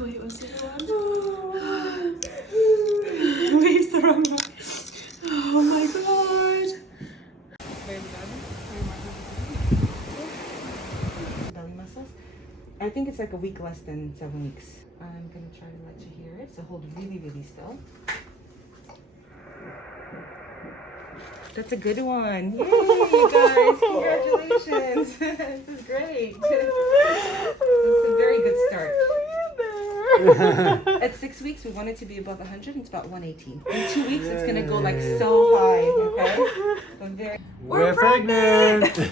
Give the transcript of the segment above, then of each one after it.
Wait, what's the other one? Wait, it's the wrong one. Oh my god. Belly muscles. I think it's like a week less than 7 weeks. I'm gonna try to let you hear it. So hold really, really still. That's a good one. Yay, you guys. Congratulations. This is great. This is a very good start. At 6 weeks, we want it to be above 100. It's about 118. In 2 weeks, it's going to go like so high. Okay? We're pregnant!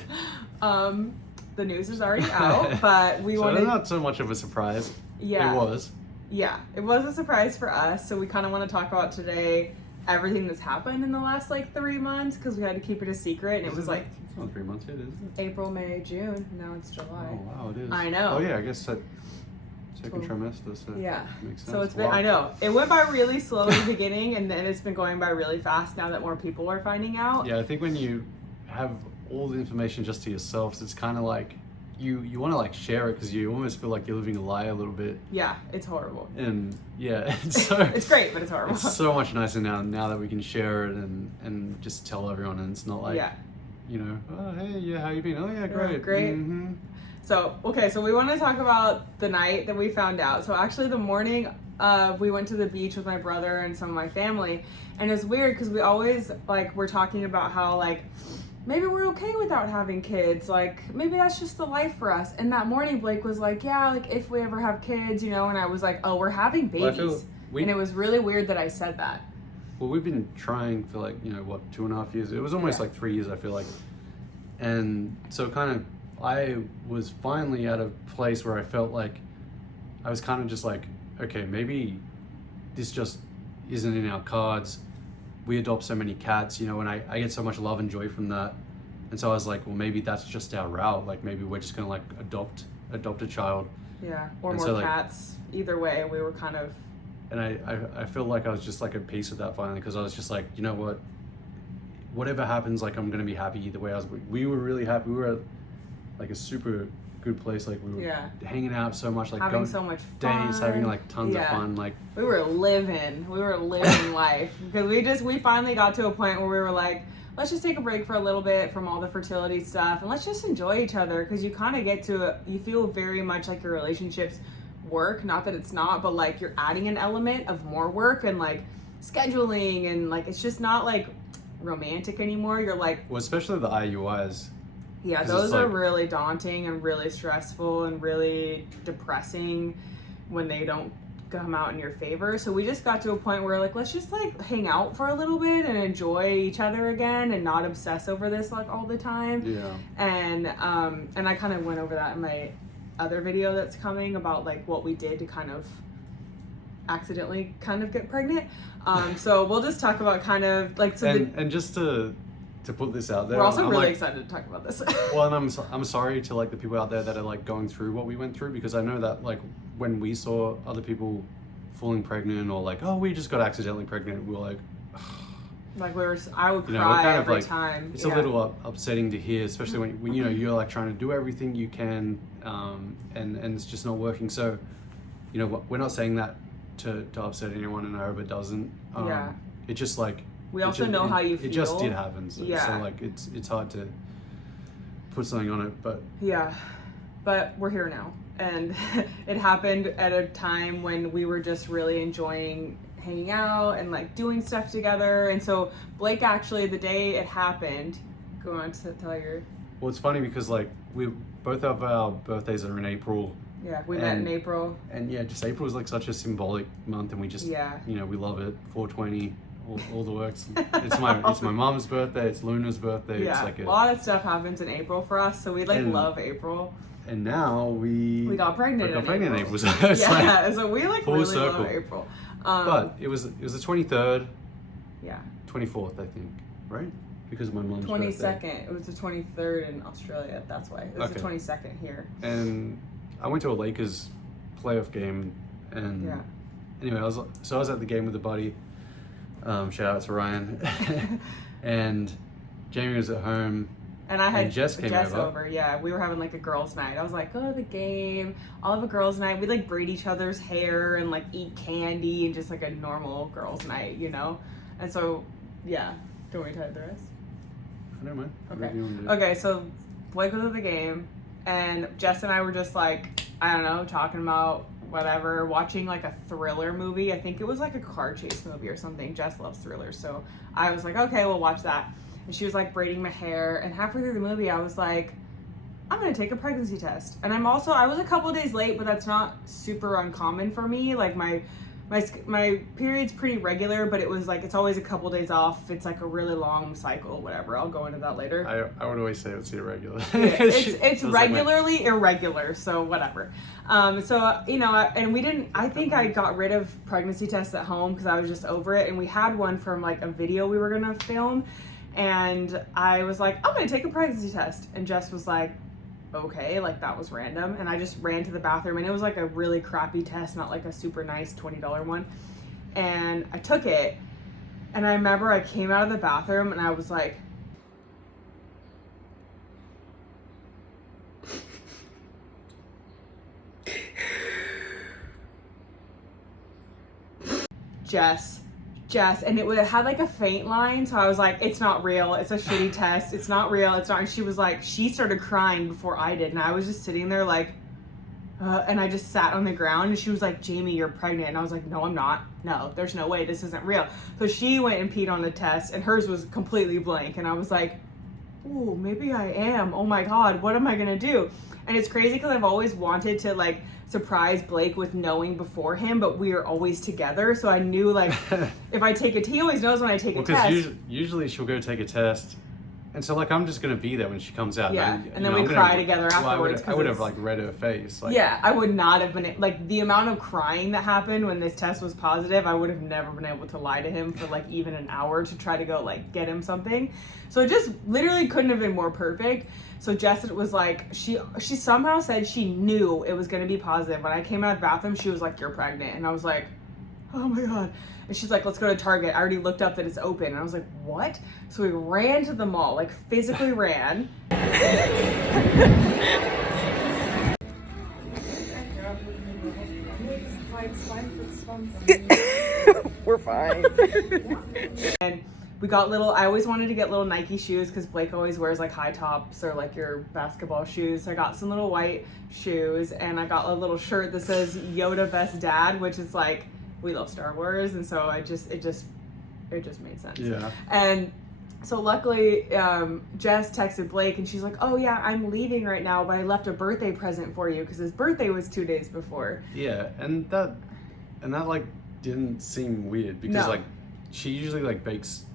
The news is already out, but we wanted... So not so much of a surprise. Yeah. It was. Yeah, it was a surprise for us. So we kind of want to talk about today everything that's happened in the last like 3 months because we had to keep it a secret, and it was like it's not 3 months yet, is it? April, May, June. Now it's July. Oh wow, it is. I know. Oh yeah, I guess that second trimester. So yeah, makes sense. so it's been. I know it went by really slow in the beginning, and then it's been going by really fast now that more people are finding out. Yeah, I think when you have all the information just to yourselves, it's kind of like you want to like share it because you almost feel like you're living a lie a little bit. Yeah, it's horrible. And yeah, it's so it's great, but it's horrible. It's so much nicer now that we can share it and just tell everyone, and it's not like, yeah, you know, oh hey, yeah, how you been? Oh yeah, great. Yeah, great. Mm-hmm. So okay, so we want to talk about the night that we found out. So actually, the morning we went to the beach with my brother and some of my family, and it's weird because we always like we're talking about how like maybe we're okay without having kids, like maybe that's just the life for us. And that morning Blake was like, yeah, like if we ever have kids, you know, and I was like, oh, we're having babies. And it was really weird that I said that. Well, we've been trying for like, you know, what, 2.5 years? It was almost like 3 years, I feel like. And so kind of I was finally at a place where I felt like I was kind of just like, okay, maybe this just isn't in our cards. We adopt so many cats, you know, and I get so much love and joy from that. And so I was like, well, maybe that's just our route. Like maybe we're just gonna like adopt a child. Yeah, or and more so, like, cats. Either way, we were kind of. And I feel like I was just like at peace with that finally, because I was just like, you know what, whatever happens, like I'm gonna be happy either way. We were really happy. We were at like a super good place. Like we were hanging out so much, like having going so much fun. days, having like tons of fun. Like we were living life because we finally got to a point where we were like, let's just take a break for a little bit from all the fertility stuff and let's just enjoy each other, because you kind of get to you feel very much like your relationships work, not that it's not, but like you're adding an element of more work and like scheduling, and like it's just not like romantic anymore. You're like, well, especially the IUIs. Yeah, those are really daunting and really stressful and really depressing when they don't come out in your favor. So we just got to a point where like, let's just like hang out for a little bit and enjoy each other again and not obsess over this like all the time. Yeah. And I kind of went over that in my other video that's coming about like what we did to kind of accidentally kind of get pregnant. So we'll just talk about kind of like so and just to put this out there, we're also I'm really like, excited to talk about this. Well, and I'm sorry to like the people out there that are like going through what we went through, because I know that like when we saw other people falling pregnant or like, oh, we just got accidentally pregnant, we were like, like I would you know, cry kind of every like, time. It's a little upsetting to hear, especially when you know you're like trying to do everything you can, and it's just not working. So, you know, we're not saying that to upset anyone, and I hope it doesn't. It just like. We also know how you feel. It just did happen. So like it's hard to put something on it, but yeah, but we're here now, and it happened at a time when we were just really enjoying hanging out and like doing stuff together. And so Blake actually, the day it happened, go on to tell your. Well, it's funny because like we both of our birthdays are in April. Yeah, we met in April. And yeah, just April is like such a symbolic month, and we just you know, we love it. 420. All the works. It's my mom's birthday. It's Luna's birthday. Yeah, it's like a lot of stuff happens in April for us, so we like love April. And now we got pregnant. in April. So it's so we like really circle. love April. But it was the 23rd. Yeah. 24th, I think, right? Because of my mom's 22nd. birthday. It was the 23rd in Australia. That's why it was the 22nd here. And I went to a Lakers playoff game, and anyway, I was at the game with a buddy. Shout out to Ryan. And Jamie was at home, And I had And Jess came over. Yeah, we were having like a girls' night. I was like, go to the game. I'll have a girls' night. We like braid each other's hair and like eat candy and just like a normal girls' night, you know? And so, yeah. Do you want me to tell you the rest? I don't mind. Okay. Whatever you want to do. Okay, so Blake was at the game, and Jess and I were just like, I don't know, talking about whatever, watching like a thriller movie. I think it was like a car chase movie or something. Jess loves thrillers, so I was like, okay, we'll watch that. And she was like braiding my hair, and halfway through the movie, I was like, I'm gonna take a pregnancy test. And I was a couple days late, but that's not super uncommon for me. Like my period's pretty regular, but it was like, it's always a couple days off. It's like a really long cycle, whatever. I'll go into that later. I would always say it's irregular. Yeah, it's regularly irregular, so whatever. So, you know, I think I got rid of pregnancy tests at home because I was just over it. And we had one from like a video we were gonna film. And I was like, I'm gonna take a pregnancy test. And Jess was like, okay, like that was random. And I just ran to the bathroom, and it was like a really crappy test, not like a super nice $20 one. And I took it, and I remember I came out of the bathroom and I was like, Jess, and it had like a faint line, so I was like, it's not real, it's a shitty test, it's not real, it's not. And she was like, she started crying before I did, and I was just sitting there like, and I just sat on the ground, and she was like, Jamie, you're pregnant. And I was like, no, I'm not. No, there's no way, this isn't real. So she went and peed on the test, and hers was completely blank, and I was like, oh, maybe I am. Oh my God, what am I gonna do? And it's crazy because I've always wanted to like surprise Blake with knowing before him, but we are always together. So I knew like if I take he always knows when I take a test. Because usually she'll go take a test. And so like I'm just gonna be there when she comes out. Yeah, and then we cry together afterwards. I would have like read her face. Like, yeah, I would not have been like the amount of crying that happened when this test was positive. I would have never been able to lie to him for like even an hour to try to go like get him something. So it just literally couldn't have been more perfect. So Jess was like, she somehow said she knew it was gonna be positive. When I came out of the bathroom, she was like, you're pregnant, and I was like, oh my God. And she's like, let's go to Target. I already looked up that it's open. And I was like, what? So we ran to the mall, like physically ran. We're fine. And we got I always wanted to get little Nike shoes because Blake always wears like high tops or like your basketball shoes. So I got some little white shoes, and I got a little shirt that says Yoda Best Dad, which is like, we love Star Wars, and so it just made sense. Yeah. And so luckily, Jess texted Blake, and she's like, "Oh yeah, I'm leaving right now, but I left a birthday present for you because his birthday was 2 days before." Yeah, and that like didn't seem weird because like she usually like bakes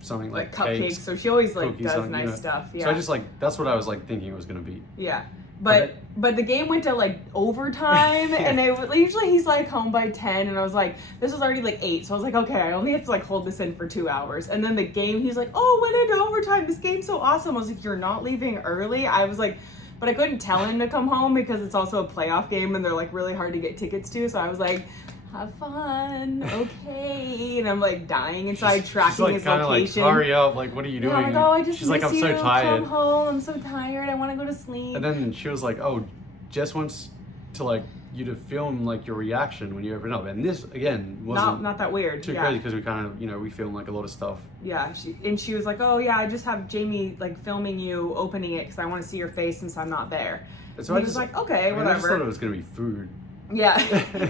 something like cupcakes, cakes, so she always like cookies, does nice stuff. Yeah. So I just like that's what I was like thinking it was gonna be. Yeah. But the game went to like overtime, and usually he's like home by 10, and I was like, this was already like 8, so I was like, okay, I only have to like hold this in for 2 hours. And then the game, he's like, oh, went into overtime, this game's so awesome. I was like, you're not leaving early? I was like, but I couldn't tell him to come home because it's also a playoff game, and they're like really hard to get tickets to, so I was like, have fun, okay. And I'm like dying inside, tracking his location. Like, hurry up, like what are you doing? I'm like, oh, I just She's miss like, I'm you. so tired. Come home, I'm so tired, I want to go to sleep. And then she was like, oh, Jess wants to like you to film like your reaction when you open up. And this again wasn't not that weird. Too crazy because we kind of we film like a lot of stuff. Yeah, she was like, oh yeah, I just have Jamie like filming you opening it because I want to see your face since I'm not there. And so I was like, okay, whatever. I just thought it was gonna be food. Yeah,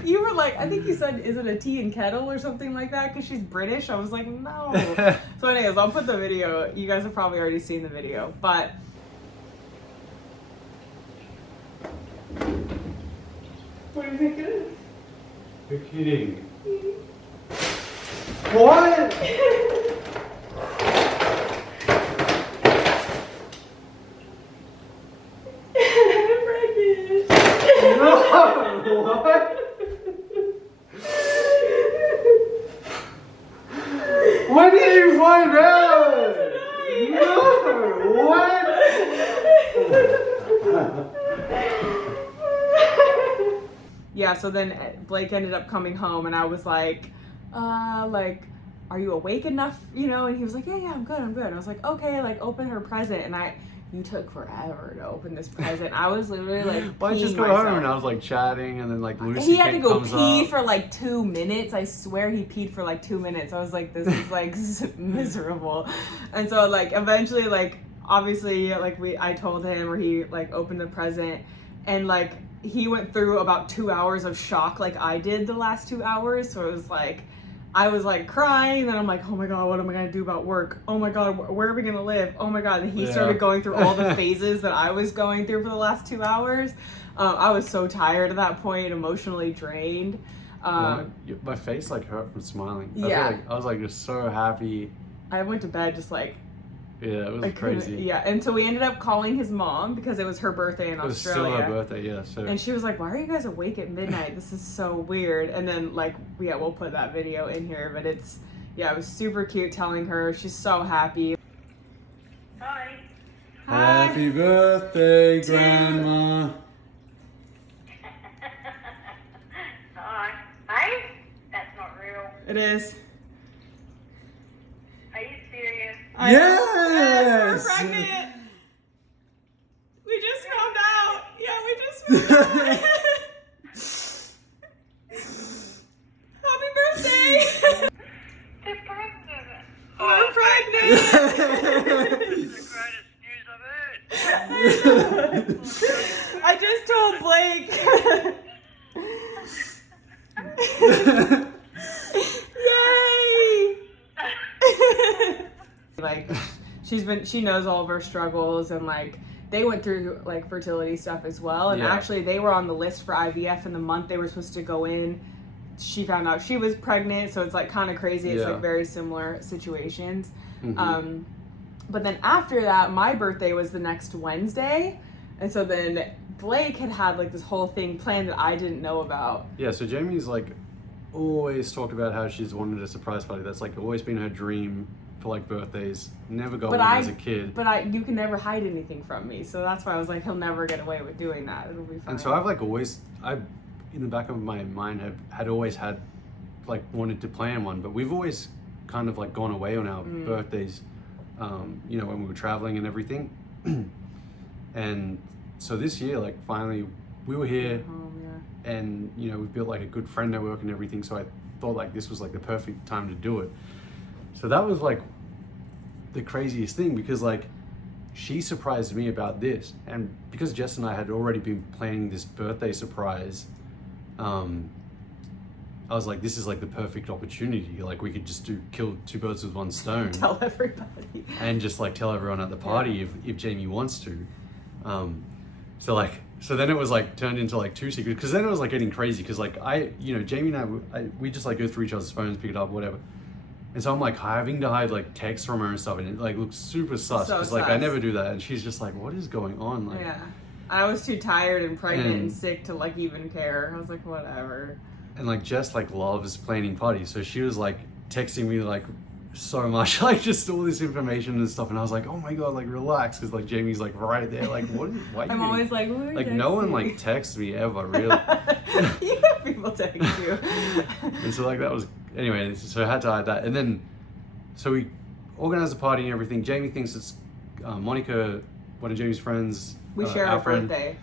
you were like, I think you said, is it a tea and kettle or something like that? Because she's British. I was like, no. So anyways, I'll put the video. You guys have probably already seen the video, but. What do you think it is? You're kidding. What? What? When did you find out? No, what? Yeah, so then Blake ended up coming home, and I was like, are you awake enough? And he was like, yeah, I'm good. And I was like, okay, like open her present. And you took forever to open this present. I was literally like, well, I just got home and I was like chatting, and then like Lucy he had to go comes pee up. for like 2 minutes. I swear he peed for like 2 minutes. I was like, this is like miserable. And so like eventually, like obviously, like I told him, or he like opened the present, and like he went through about 2 hours of shock like I did the last 2 hours. So it was like, I was like crying, then I'm like, oh my god, what am I gonna do about work? Oh my god, where are we gonna live? Oh my god, and he started going through all the phases that I was going through for the last 2 hours. I was so tired at that point, emotionally drained. My face like hurt from smiling. Yeah. I was like just so happy. I went to bed just like, yeah, it was crazy. Yeah, and so we ended up calling his mom because it was her birthday in Australia. It was still her birthday, yeah. So. And she was like, why are you guys awake at midnight? This is so weird. And then like, yeah, we'll put that video in here, but it was super cute telling her. She's so happy. Hi. Happy birthday, Grandma. Hi. Hey? That's not real. It is. Are you serious? Yes! We're pregnant. We just found out. Yeah, we just found out. Happy birthday. They're pregnant. We're pregnant. It's the greatest news I've heard. I just told Blake. Yay! Like, she knows all of her struggles, and like they went through like fertility stuff as well, and actually they were on the list for IVF in the month they were supposed to go in. She found out she was pregnant, so it's like kind of crazy. It's like very similar situations. Mm-hmm. But then after that, my birthday was the next Wednesday, and so then Blake had like this whole thing planned that I didn't know about. Yeah, so Jamie's like always talked about how she's wanted a surprise party. That's like always been her dream for like birthdays. Never got one as a kid. But you can never hide anything from me, so that's why I was like, he'll never get away with doing that. It'll be fine. And so I've like always, in the back of my mind had always had like wanted to plan one, but we've always kind of like gone away on our birthdays, you know, when we were traveling and everything. And so this year, like finally we were here, and you know, we built like a good friend network and everything, so I thought like this was like the perfect time to do it. So that was like the craziest thing, because like she surprised me about this, and because Jess and I had already been planning this birthday surprise, I was like, this is like the perfect opportunity. Like we could just kill two birds with one stone. Tell everybody. And just like tell everyone at the party if Jamie wants to. So then it was like turned into like two secrets, because then it was like getting crazy, because like Jamie and we just like go through each other's phones, pick it up, whatever. And so I'm like having to hide like texts from her and stuff, and it like looks super sus, because like I never do that, and she's just like, what is going on? Like, yeah, I was too tired and pregnant and sick to like even care. I was like, whatever. And like Jess like loves planning parties, so she was like texting me like so much, like just all this information and stuff, and I was like, oh my god, like relax, because like Jamie's like right there, like what? Why? I'm always like, who are you like texting? No one like texts me ever, really. You have people text you. And so like that was anyway. So I had to hide that, and then so we organized the party and everything. Jamie thinks it's Monica, one of Jamie's friends. We share our birthday,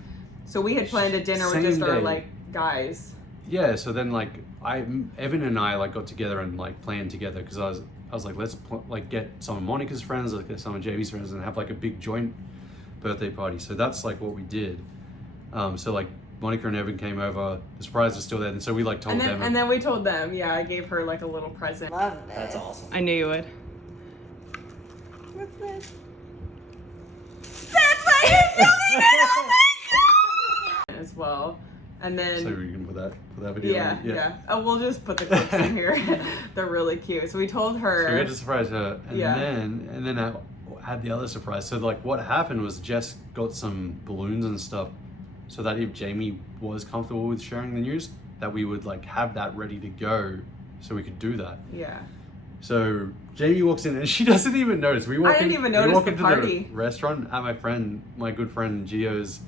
so we had planned a dinner with just our like guys. Yeah, so then like Evan and I like got together and like planned together, because I was like, let's like get some of Monica's friends, like get some of Jamie's friends, and have like a big joint birthday party. So that's like what we did. So like Monica and Evan came over, the surprise was still there, and so we like told them. And then we told them, yeah, I gave her like a little present. Love this. That's awesome. I knew you would. What's this? That's why you're filming it! Oh my god! As well. And then, so you can put that video. Yeah. Oh, we'll just put the clips in here. They're really cute. So we told her. So we had to surprise her, and then I had the other surprise. So like what happened was Jess got some balloons and stuff, so that if Jamie was comfortable with sharing the news, that we would like have that ready to go, so we could do that. Yeah. So Jamie walks in and she doesn't even notice. I didn't even notice the party. The restaurant at my good friend Gio's.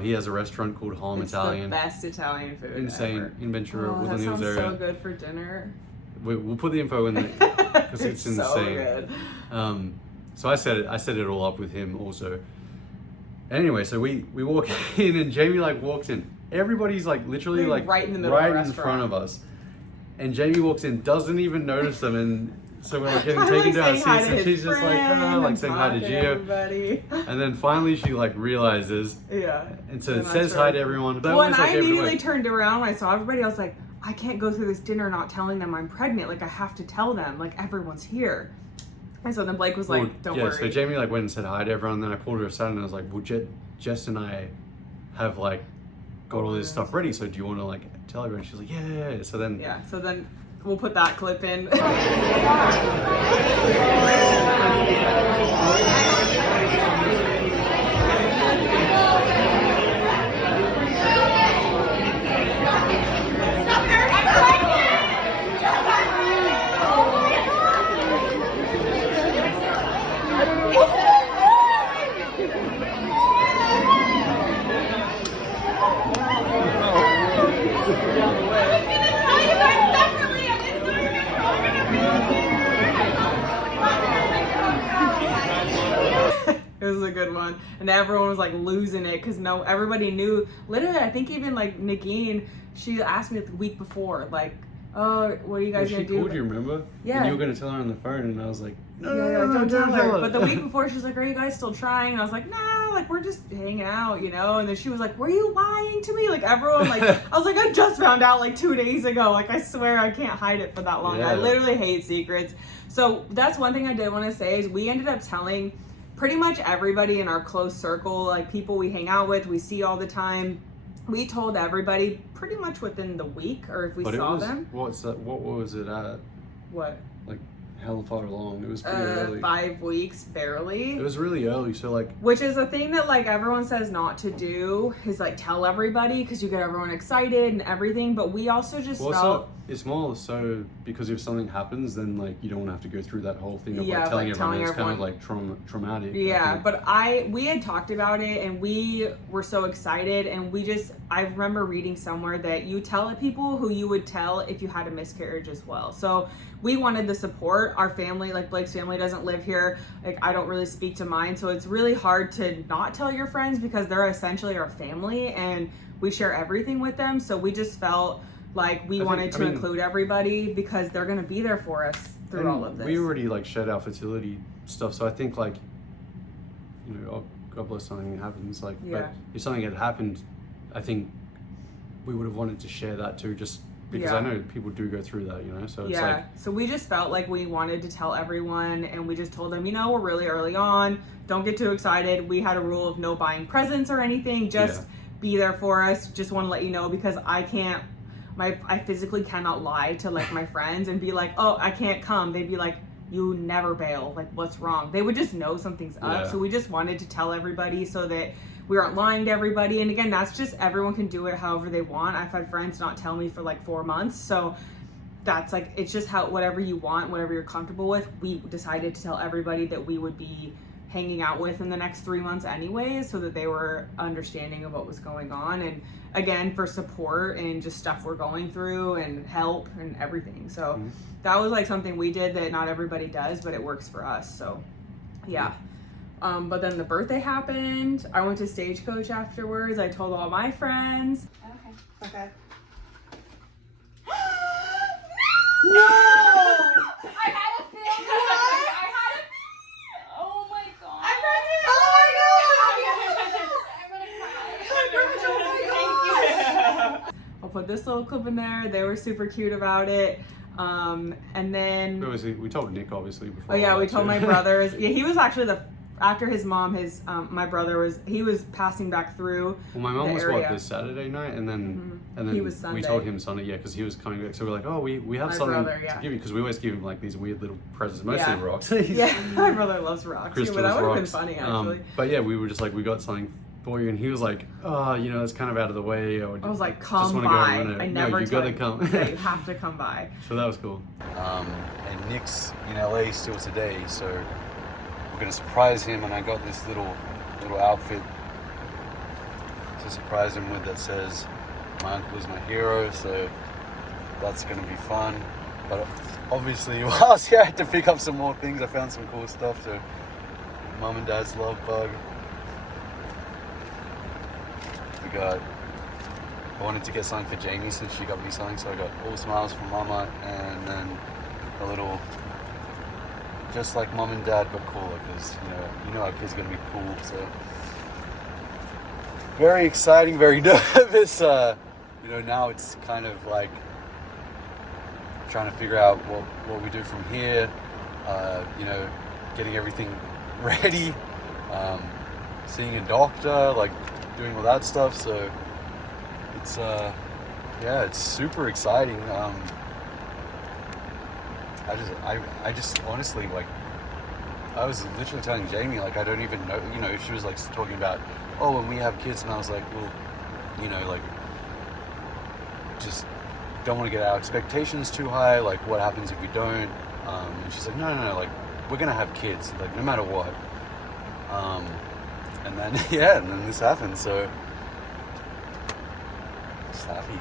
He has a restaurant called Home Italian. The best Italian food. Insane ever. in Ventura, Oh, Woodland that Hills sounds area. so good for dinner. We'll put the info in there because it's insane. So good. So I set it all up with him also. Anyway, so we walk in and Jamie like walks in. Everybody's like literally We're like right in the middle of the in restaurant. front of us. And Jamie walks in, doesn't even notice them, and so we're like getting Kinda, taken to our saying hi seats, to and his she's just like, friend like and saying hi to talking Gio. everybody. And then finally she like realizes, Yeah. and so And it that's says really hi to cool. everyone. Well, and was, I like, everywhere. immediately turned around when I saw everybody. I was like, I can't go through this dinner not telling them I'm pregnant. Like, I have to tell them. Like, everyone's here. And so then Blake was like, Well, don't yeah, worry. so Jamie like went and said hi to everyone, and then I pulled her aside and I was like, well, Jess and I have like got all this stuff ready, so do you want to like tell everyone? She's like, yeah. So then Yeah, so then we'll put that clip in. It was a good one, and everyone was like losing it because everybody knew. Literally, I think even like Nagin, she asked me the week before, like, "Oh, what are you guys she gonna do?" called you, remember? Yeah. And you were gonna tell her on the phone, and I was like, no, Don't tell her. But the week before, she was like, "Are you guys still trying?" And I was like, "Nah, like we're just hanging out, you know." And then she was like, "Were you lying to me?" Like everyone, like I was like, "I just found out like 2 days ago. Like I swear I can't hide it for that long. Yeah. I literally hate secrets." So that's one thing I did want to say is we ended up telling pretty much everybody in our close circle, like people we hang out with, we see all the time. We told everybody pretty much within the week, or if we saw them. What's that? What was it at? What? Like how far along? It was pretty early. 5 weeks, barely. It was really early, so like. Which is a thing that like everyone says not to do, is like tell everybody because you get everyone excited and everything. But we also just felt. It's more so because if something happens, then like you don't want to have to go through that whole thing of Yeah, like telling like, everyone. telling It's kind of like traumatic. I Yeah, think. but we had talked about it and we were so excited, and I remember reading somewhere that you tell people who you would tell if you had a miscarriage as well. So we wanted the support. Our family, like Blake's family doesn't live here. Like I don't really speak to mine. So it's really hard to not tell your friends because they're essentially our family and we share everything with them. So we just felt like we wanted to include everybody because they're going to be there for us through all of this. We already like shared our fertility stuff, so I think like, you know, oh, God bless something happens. Like, Yeah. but if something had happened, I think we would have wanted to share that too, just because Yeah. I know people do go through that, you know. So it's Yeah, like, so we just felt like we wanted to tell everyone, and we just told them, you know, we're really early on. Don't get too excited. We had a rule of no buying presents or anything. Just be there for us. Just want to let you know because I physically cannot lie to like my friends and be like, oh, I can't come. They'd be like, you never bail. Like, what's wrong? They would just know something's up. Yeah. So we just wanted to tell everybody so that we aren't lying to everybody. And again, that's just everyone can do it however they want. I've had friends not tell me for like 4 months. So that's like, it's just whatever you want, whatever you're comfortable with. We decided to tell everybody that we would be hanging out with in the next 3 months anyways, so that they were understanding of what was going on, and again for support and just stuff we're going through and help and everything. So that was like something we did that not everybody does, but it works for us. So yeah. But then the birthday happened. I went to Stagecoach afterwards. I told all my friends. Okay. No! I had a feeling. I had a. Oh my god. I'm pregnant. Oh I'm gonna cry. my god! I'll put this little clip in there. They were super cute about it. And then we told Nick obviously before. oh yeah, we that, told too. my brothers. Yeah, he was actually after his mom, my brother was passing back through. Well, my mom the was area. this Saturday night, and then He was we Sunday. told him Sunday, yeah, because he was coming back. So we're like, oh, we have My something brother, yeah. to give you, because we always give him like these weird little presents, mostly Yeah. rocks. Yeah, my brother loves rocks too, Crystals, but that would have been rocks. funny actually. But yeah, we were just like, we got something for you, and he was like, oh, you know, it's kind of out of the way. Or I was like, just come wanna by. Go I never you tell gotta you come. that you have to come by. So that was cool. And Nick's in LA still today, so we're gonna surprise him, and I got this little outfit to surprise him with that says my uncle is my hero, so that's gonna be fun. But obviously whilst I had to pick up some more things, I found some cool stuff. So Mum and Dad's love bug, I wanted to get something for Jamie since she got me something, so I got all smiles from Mama, and then a little, just like Mom and Dad, but cooler, because you know our kid's gonna be cool. So very exciting, very nervous. Now it's kind of like trying to figure out what we do from here. Getting everything ready, seeing a doctor, like doing all that stuff. So it's super exciting. I just honestly, like, I was literally telling Jamie, like, I don't even know, she was like talking about, oh, when we have kids, and I was like, well, like, just don't want to get our expectations too high, like, what happens if we don't? And she's like, no, like, we're gonna have kids, like, no matter what. And then and then this happened, so just happy.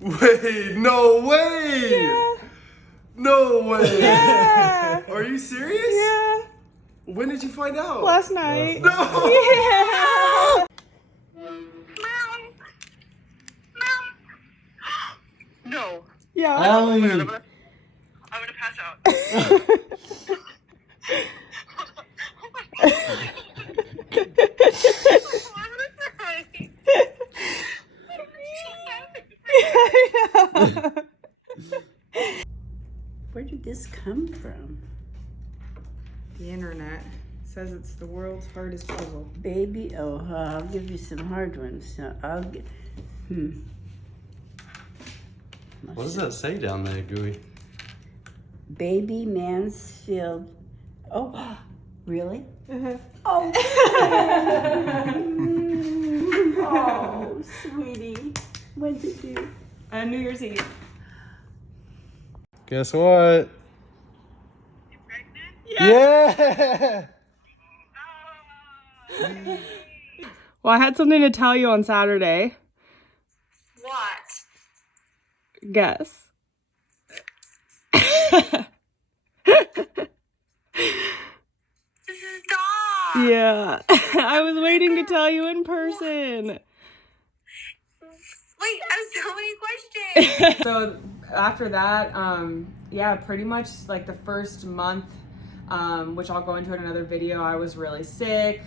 Wait, no way! Yeah. No way! Yeah. Are you serious? Yeah. When did you find out? Last night. No! Yeah. No. Yeah. Allie. I'm gonna pass out. Where did this come from? The internet says it's the world's hardest puzzle. Baby, I'll give you some hard ones. I'll get, What does that say down there, Gooey? Baby Mansfield. Oh, really? Uh-huh. Oh. Oh, sweetie. When's it due? New Year's Eve. Guess what? You pregnant? Yeah! Well, I had something to tell you on Saturday. What? Guess. Stop! Yeah. I was waiting to tell you in person. Wait, I have so many questions. So after that, pretty much like the first month, which I'll go into in another video, I was really sick.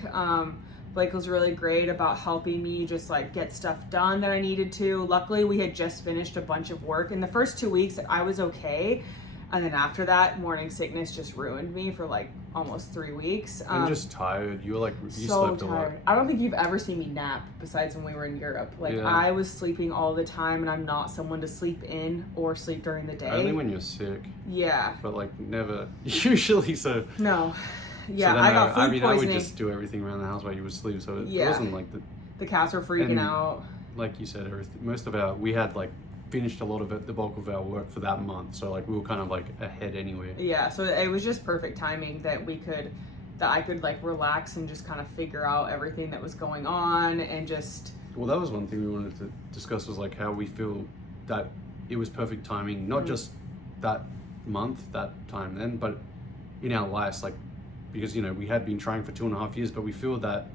Blake was really great about helping me just like get stuff done that I needed to. Luckily, we had just finished a bunch of work. In the first 2 weeks, I was okay. And then after that, morning sickness just ruined me for like almost 3 weeks. I'm just tired. You were like, you so slept a lot. tired. I don't think you've ever seen me nap besides when we were in Europe. Like Yeah. I was sleeping all the time, and I'm not someone to sleep in or sleep during the day. Only when you're sick, Yeah. but like never, usually, so. No. Yeah, So then I got food I poisoning. would just do everything around the house while you would sleep, so it Yeah. wasn't like The cats were freaking And- out. like you said, everything. We had like finished a lot of it, the bulk of our work for that month, so like we were kind of like ahead anyway. Yeah, so it was just perfect timing that I could like relax and just kind of figure out everything that was going on and just. Well, that was one thing we wanted to discuss, was like how we feel that it was perfect timing, not just that month, that time then, but in our lives, like, because we had been trying for 2.5 years, but we feel that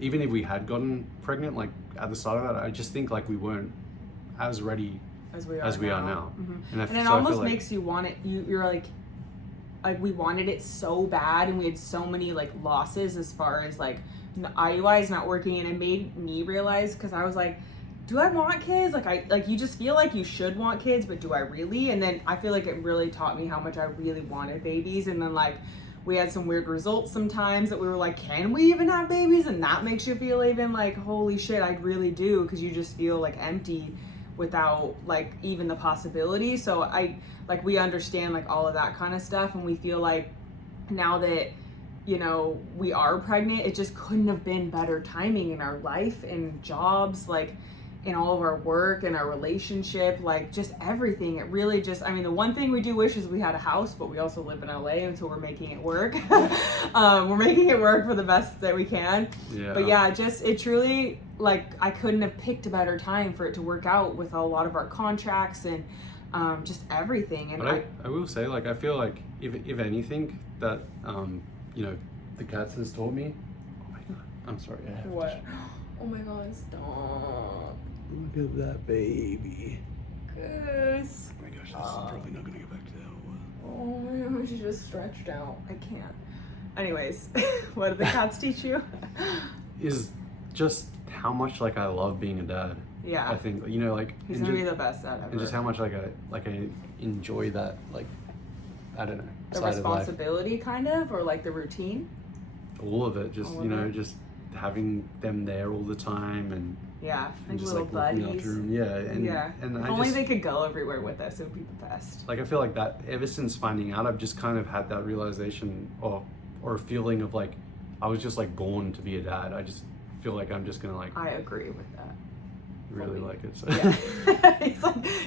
even if we had gotten pregnant, like at the start of that, I just think like we weren't as ready As we are now. And, And it so I almost feel like, makes you want it. You're like we wanted it so bad, and we had so many like losses as far as like IUI is not working, and it made me realize, because I was like, do I want kids? Like you just feel like you should want kids, but do I really? And then I feel like it really taught me how much I really wanted babies. And then like we had some weird results sometimes that we were like, can we even have babies? And that makes you feel even like, holy shit, I really do, because you just feel like empty without like even the possibility. So we understand like all of that kind of stuff, and we feel like now that we are pregnant, it just couldn't have been better timing in our life and jobs, like in all of our work and our relationship, like just everything. It really just, I mean, the one thing we do wish is we had a house, but we also live in LA, and so we're making it work. We're making it work for the best that we can. yeah. But yeah, it truly, like, I couldn't have picked a better time for it to work out with a lot of our contracts. And just everything. And But I will say, like, I feel like if anything that you know, the cats has taught me. Oh my god, I'm sorry. I have to what? Oh my god, stop. Look at that baby. Goose. Oh my gosh, this is probably not gonna get back to that one. Oh my gosh, she just stretched out. I can't. Anyways, what did the cats teach you? Is just how much like I love being a dad. Yeah. I think, you know, like, He's and gonna be ju- the best dad ever. and just how much like I enjoy that, like, I don't know, the side of life. responsibility kind of, or like the routine. All of it, just All of you know, it. just having them there all the time and Yeah, like just little like looking buddies. after them. Yeah, and Yeah. and If I only just they could go everywhere with us, it would be the best. like I feel like that ever since finding out, I've just kind of had that realization or a feeling of like I was just like born to be a dad. I just feel like I'm just gonna like I agree with that. really like it. So. Yeah.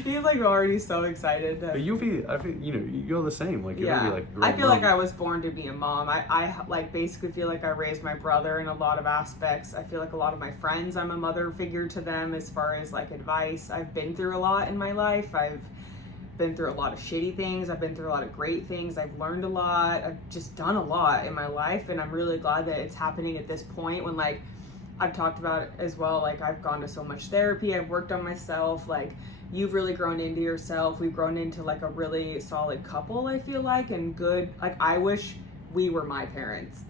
he's like already so excited. But you'll be, I think, you know, you're the same. Like, you're gonna be like, your I own feel like mom. I was born to be a mom. I like basically feel like I raised my brother in a lot of aspects. I feel like a lot of my friends, I'm a mother figure to them as far as like advice. I've been through a lot in my life. I've been through a lot of shitty things. I've been through a lot of great things. I've learned a lot. I've just done a lot in my life, and I'm really glad that it's happening at this point when, like, I've talked about it as well, like, I've gone to so much therapy, I've worked on myself, like, you've really grown into yourself, we've grown into, like, a really solid couple, I feel like, and good, like, I wish we were my parents,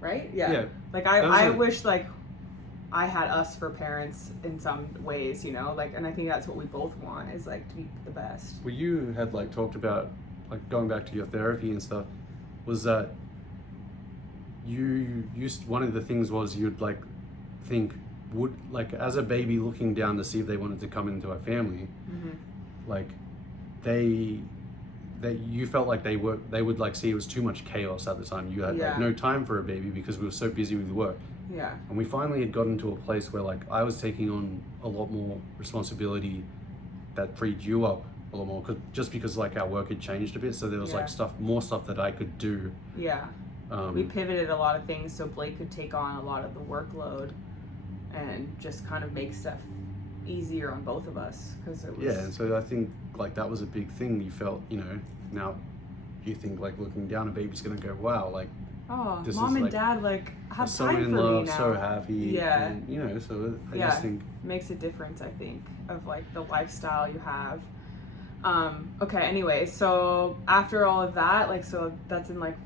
right? Yeah. Like, I wish, like, I had us for parents in some ways, you know, like, and I think that's what we both want, is, like, to be the best. Well, you had like talked about like going back to your therapy and stuff, was that you used, one of the things was you'd like think, would, like, as a baby looking down to see if they wanted to come into our family, like they you felt like they would like see it was too much chaos at the time. You had like no time for a baby because we were so busy with work. Yeah. And we finally had gotten to a place where like I was taking on a lot more responsibility that freed you up a lot more, just because like our work had changed a bit, so there was like more stuff that I could do. Yeah. We pivoted a lot of things so Blake could take on a lot of the workload and just kind of make stuff easier on both of us, because it was... Yeah, and so I think like that was a big thing. You felt, you know, now you think like looking down, a baby's gonna go, wow, like, oh, this mom is, and like, dad like have so time in for love, me now. so happy. Yeah. And, you know, so I just think makes a difference, I think, of like the lifestyle you have. Okay, anyway, so after all of that, like, so that's in like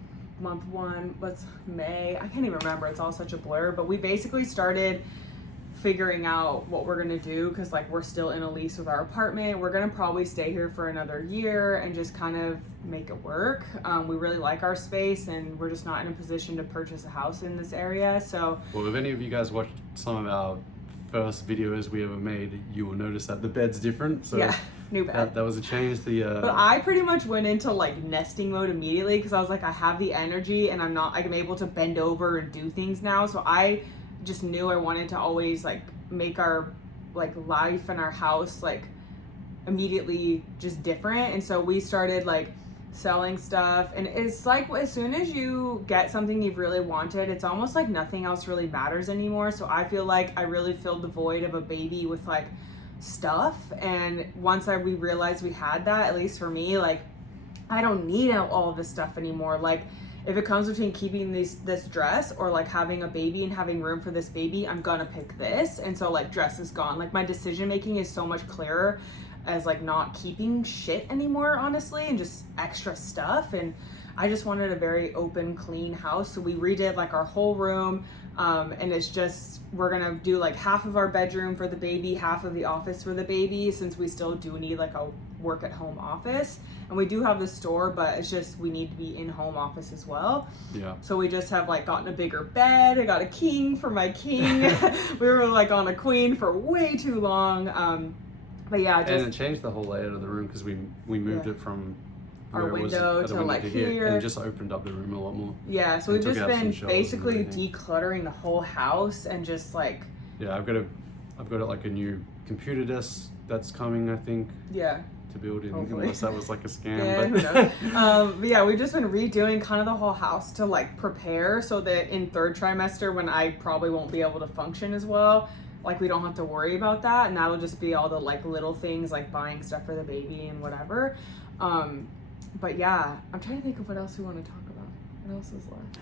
month 1, what's May? I can't even remember, it's all such a blur, but we basically started figuring out what we're gonna do, because like we're still in a lease with our apartment. We're gonna probably stay here for another year and just kind of make it work. We really like our space, and we're just not in a position to purchase a house in this area. So, well, if any of you guys watched some of our first videos we ever made, you will notice that the bed's different. So yeah, new bed. that was a change. But I pretty much went into like nesting mode immediately, because I was like, I have the energy and I'm able to bend over and do things now. So I just knew I wanted to always like make our like life and our house like immediately just different. And so we started like selling stuff, and it's like as soon as you get something you've really wanted, it's almost like nothing else really matters anymore. So I feel like I really filled the void of a baby with like stuff, and once we realized we had that, at least for me, like I don't need all of this stuff anymore. Like if it comes between keeping this dress or like having a baby and having room for this baby, I'm gonna pick this. And so like dress is gone. Like my decision making is so much clearer as like not keeping shit anymore, honestly, and just extra stuff. And I just wanted a very open, clean house. So we redid like our whole room. And it's just, we're gonna do like half of our bedroom for the baby, half of the office for the baby, since we still do need like a work at home office. And we do have the store, but it's just, we need to be in home office as well. Yeah. So we just have like gotten a bigger bed. I got a king for my king. We were like on a queen for way too long. But yeah, and it changed the whole layout of the room, because we moved it from our where it was window at the to like here, and just opened up the room a lot more. Yeah, so And we've took just out some been shelves and basically everything. decluttering the whole house and just like, Yeah, I've got like a new computer desk that's coming, I think, yeah. to build in, Hopefully. unless that was like a scam. Yeah, who knows? But yeah, we've just been redoing kind of the whole house to like prepare so that in 3rd trimester, when I probably won't be able to function as well, like we don't have to worry about that, and that'll just be all the like little things like buying stuff for the baby and whatever. But yeah, I'm trying to think of what else we want to talk about. What else is left?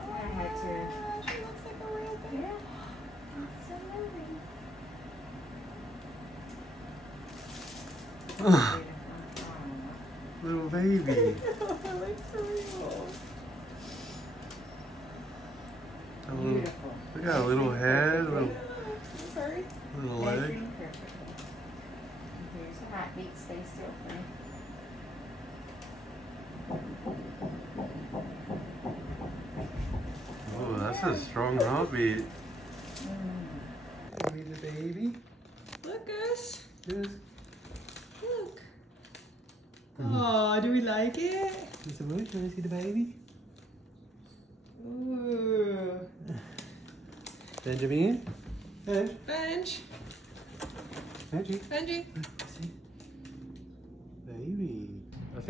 I had to. She looks like a real baby. Yeah. So lovely. Little baby. Beautiful. Look at a little head, little Sorry. leg. Perfect. Here's the heartbeat. Stay still for me. Oh, that's a strong heartbeat. Show me the baby. Look, guys. Yes. Look. Oh, do we like it? Is it good? Can I see the baby? Ooh. Benjamin? Hey. Benj. Benji. Benji. See? Baby. I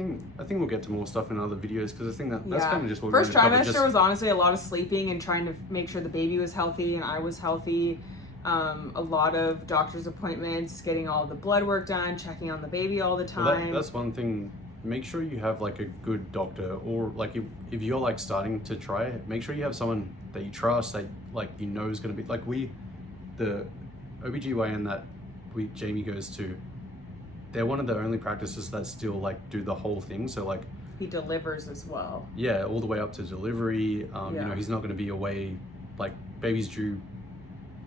think we'll get to more stuff in other videos because I think that's kind of just what First we're gonna trimester cover. was honestly a lot of sleeping and trying to make sure the baby was healthy and I was healthy. A lot of doctor's appointments, getting all the blood work done, checking on the baby all the time. That's one thing. Make sure you have like a good doctor, or like if you're like starting to try it, make sure you have someone that you trust, that like you know is going to be like the OBGYN that Jamie goes to. They're one of the only practices that still like do the whole thing. So like He delivers as well. yeah, all the way up to delivery. You Yeah. know, he's not going to be away. Like baby's due,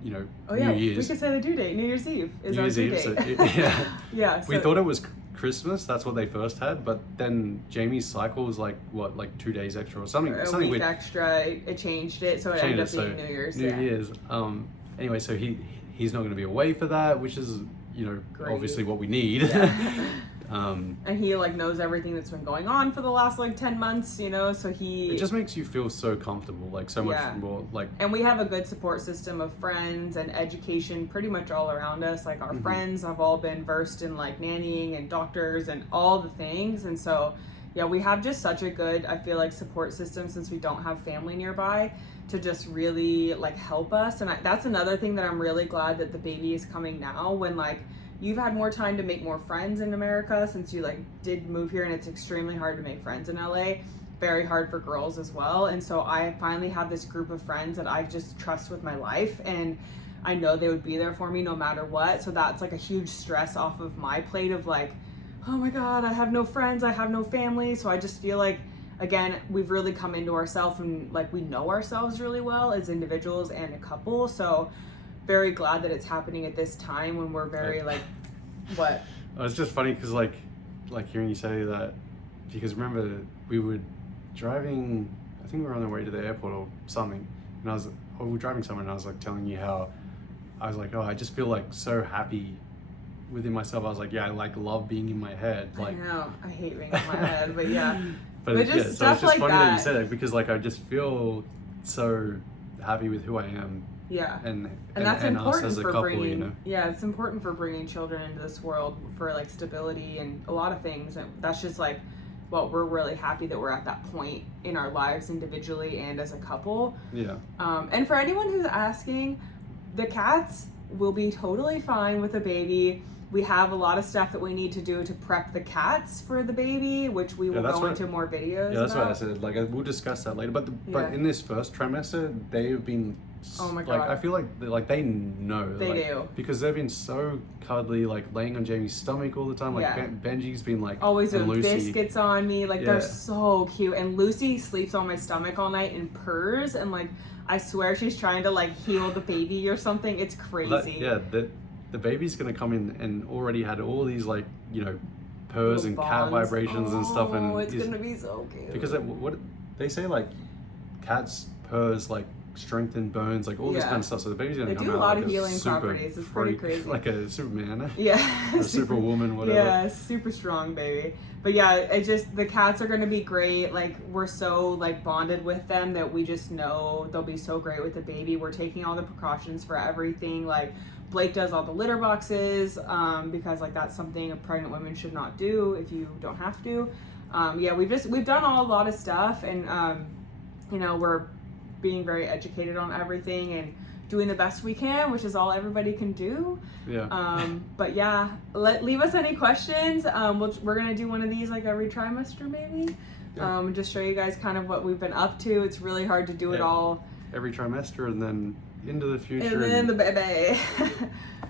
you know, Oh yeah, New Year's. we could say the due date. New Year's Eve is New our Year's due Eve. date. So yeah. Yeah. We so- thought it was Christmas. That's what they first had, but then Jamie's cycle was like what, like 2 days extra or something. a Something week weird. extra. It changed it, so it Changed ended up it, being New Year's. New yeah. Year's. Anyway, so he's not going to be away for that, which is, you know, Great. obviously what we need. Yeah. Um, And he like knows everything that's been going on for the last like 10 months, you know, so he it just makes you feel so comfortable, like so much Yeah. more like. and we have a good support system of friends and education pretty much all around us. Like our friends have all been versed in like nannying and doctors and all the things. And so, yeah, we have just such a good, I feel like, support system since we don't have family nearby to just really like help us. And that's another thing that I'm really glad that the baby is coming now, when like you've had more time to make more friends in America since you like did move here, and it's extremely hard to make friends in LA. Very hard for girls as well. And so I finally have this group of friends that I just trust with my life, and I know they would be there for me no matter what. So that's like a huge stress off of my plate of like, oh my God, I have no friends, I have no family. So I just feel like, again, we've really come into ourselves and like we know ourselves really well as individuals and a couple. So very glad that it's happening at this time when we're very like, what? It's just funny because like hearing you say that, because remember we were driving, I think we were on the way to the airport or something, and we were driving somewhere, and I was like telling you how I was like, oh, I just feel like so happy within myself. I was like, yeah, I like love being in my head. Like, I know, I hate being in my head, but yeah. but But yeah, just so it's stuff just like funny that you that. said it, because like I just feel so happy with who I am, Yeah. and that's us important as a for couple, bringing, you know. yeah, it's important for bringing children into this world for like stability and a lot of things. And that's just like what we're really happy that we're at that point in our lives individually and as a couple. Yeah. And for anyone who's asking, the cats will be totally fine with a baby. We have a lot of stuff that we need to do to prep the cats for the baby, which we will that's go what- into more videos Yeah, that's about. what I said. Like, we'll discuss that later. But Yeah. in this first trimester, they've been. Oh my Like, God. I feel like they know. They like, do. because they've been so cuddly, like laying on Jamie's stomach all the time. Like Yeah. Benji's been like Always and with Lucy. biscuits on me, like Yeah. they're so cute. And Lucy sleeps on my stomach all night and purrs, and like I swear she's trying to like heal the baby or something. It's crazy. The baby's gonna come in and already had all these like, you know, purrs Little and cat bonds. vibrations and stuff, and Oh, it's is- gonna be so cute. because what they say, like cats purrs like strengthen bones, like all this Yeah. kind of stuff. So the baby's gonna They come do a out lot like of a healing super properties. It's pretty freak, crazy. like a Superman. Yeah. Or Superwoman, whatever. Yeah, super strong baby. But yeah, it just, the cats are gonna be great. Like we're so like bonded with them that we just know they'll be so great with the baby. We're taking all the precautions for everything. Like Blake does all the litter boxes because like that's something pregnant women should not do if you don't have to. Yeah, we've done a lot of stuff, and you know, we're being very educated on everything and doing the best we can, which is all everybody can do. Yeah. But yeah, leave us any questions. We're gonna do one of these like every trimester maybe. Yeah. And just show you guys kind of what we've been up to. It's really hard to do it Yeah. all. Every trimester and then into the future. And then the baby.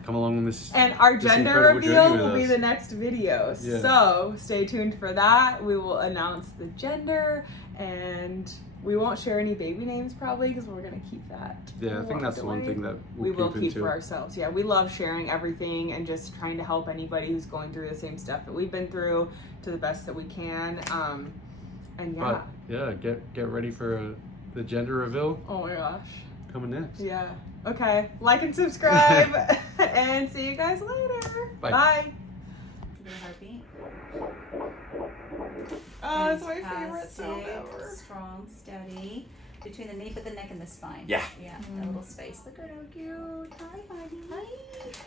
Come along on this. And our this gender incredible reveal journey with will be us. the next video. Yeah. So stay tuned for that. We will announce the gender, and we won't share any baby names probably because we're gonna keep that. Yeah, I think that's the one away. thing that We will keep into. for ourselves. Yeah, we love sharing everything and just trying to help anybody who's going through the same stuff that we've been through to the best that we can. And yeah. But yeah, get ready for the gender reveal Oh my gosh. coming next. Yeah. Okay. Like and subscribe, and see you guys later. Bye. Bye. Your heartbeat. Oh, it's my Fantastic, favorite sound ever. Strong, steady. Between the nape of the neck and the spine. Yeah. Yeah, that little space. Look at how cute. Hi, honey. Hi.